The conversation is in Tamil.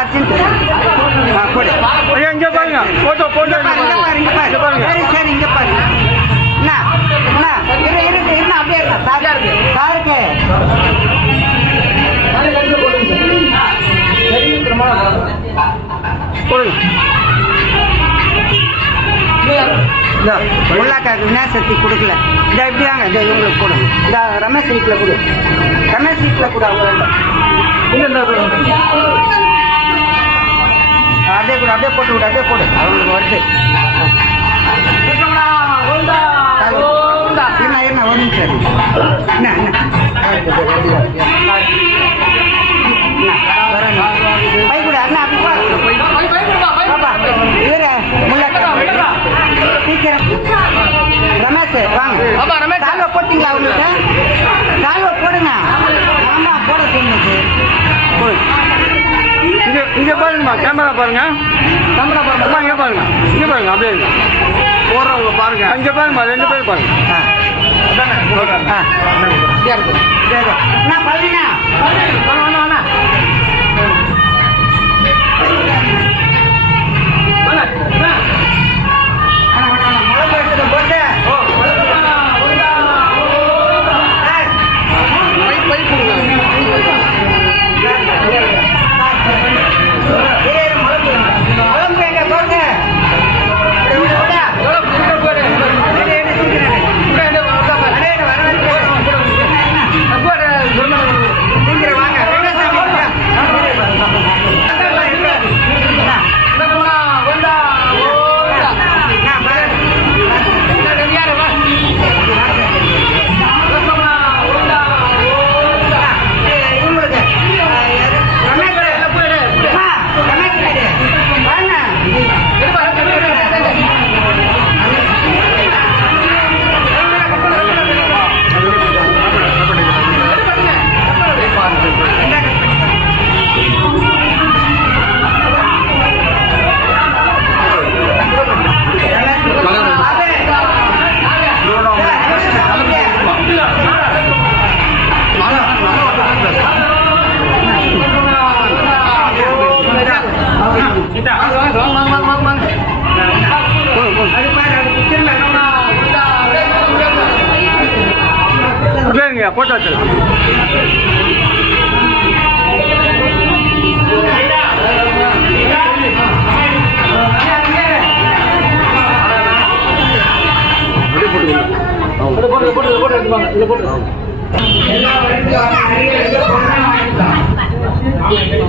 அர்ஜென்ட் போடு. ஐயா இங்க பாருங்க போட்டோ போட்டோ இங்க பாரு. சரி சரி இங்க பாரு. என்ன என்ன இரு அப்படியே சாருக்கு முல்லாக்காக்கு விநாசக்தி கொடுக்கல. இந்த இப்படி வாங்க, இந்த இவங்களுக்கு கொடுங்க. இந்த ரமேஷ் வீட்டில் கொடு, ரமேஷ் வீட்டில் கொடு. அவங்க அப்படியே கொடு, அப்படியே போட்டு விடு, அப்படியே போடு. அவங்களுக்கு வருது. என்ன ஒரு நிமிஷம் என்ன பை கூட அண்ணா இவரு முல்லாக்கா சீக்கிரம். ரமேஷ் வாங்க. தாழ்வ போட்டீங்களா அவங்களுக்கு? தாழ்வ போடுங்க. ஆமா போட சொல்லுங்க. இங்க பாருங்கம்மா, கேமரா பாருங்க. கேமரா பாருங்க, இங்க பாருங்க, இங்க பாருங்க. அப்படியே போடுறவங்க பாருங்க. இங்க பாருங்கம்மா, 2 பேர் பாருங்க. நான் பழனினா போட்டோ வச்சிடலாம். போட்டு